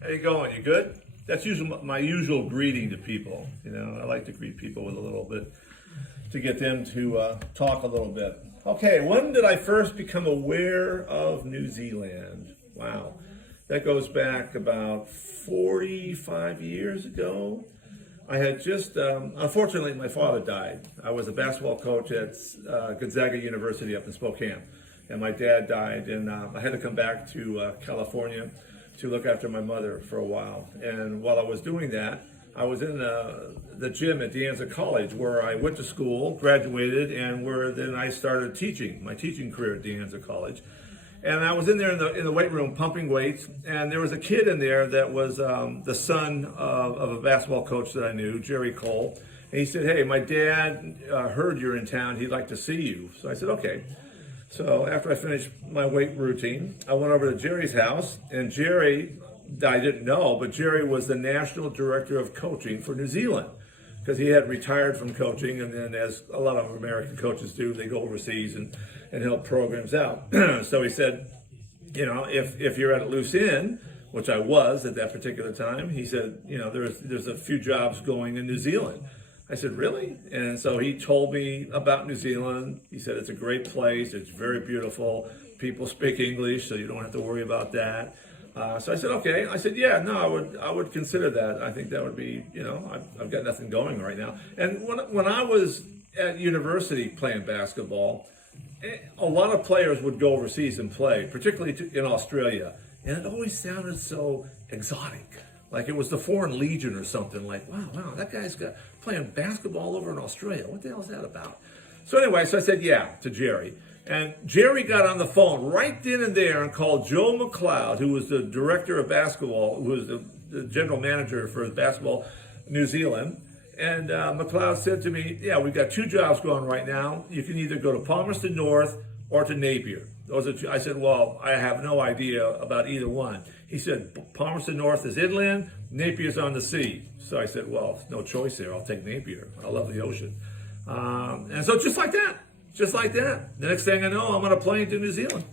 How you going? You good? That's usually my usual greeting to people. You know, I like to greet people with a little bit to get them to talk a little bit. Okay, when did I first become aware of New Zealand? Wow, that goes back about 45 years ago. I had just, unfortunately, my father died. I was a basketball coach at Gonzaga University up in Spokane, and my dad died, and I had to come back to California to look after my mother for a while. And while I was doing that, I was in the gym at De Anza College, where I went to school, graduated, and where then I started teaching, my teaching career at De Anza College. And I was in there in the weight room pumping weights, and there was a kid in there that was the son of a basketball coach that I knew, Jerry Cole. And he said, "Hey, my dad heard you're in town. He'd like to see you." So I said, "Okay." So after I finished my weight routine, I went over to Jerry's house, and Jerry, I didn't know, but Jerry was the national director of coaching for New Zealand, because he had retired from coaching, and then as a lot of American coaches do, they go overseas and help programs out. So he said, you know, if you're at a loose end, which I was at that particular time, he said, you know, there's a few jobs going in New Zealand. I said, really? And so he told me about New Zealand. He said, it's a great place. It's very beautiful. People speak English, so you don't have to worry about that. So I said, okay. I said, yeah, no, I would consider that. I think that would be, you know, I've got nothing going right now. And when I was at university playing basketball, a lot of players would go overseas and play, particularly in Australia. And it always sounded so exotic. Like it was the Foreign Legion or something. Like, wow, that guy's playing basketball over in Australia. What the hell is that about? So anyway, so I said, yeah, to Jerry. And Jerry got on the phone right then and there and called Joe McLeod, who was the director of basketball, who was the general manager for basketball New Zealand. And McLeod said to me, yeah, we've got two jobs going right now. You can either go to Palmerston North or to Napier. I said, well, I have no idea about either one. He said, Palmerston North is inland, Napier's on the sea. So I said, well, no choice there. I'll take Napier. I love the ocean. And so just like that, the next thing I know, I'm on a plane to New Zealand.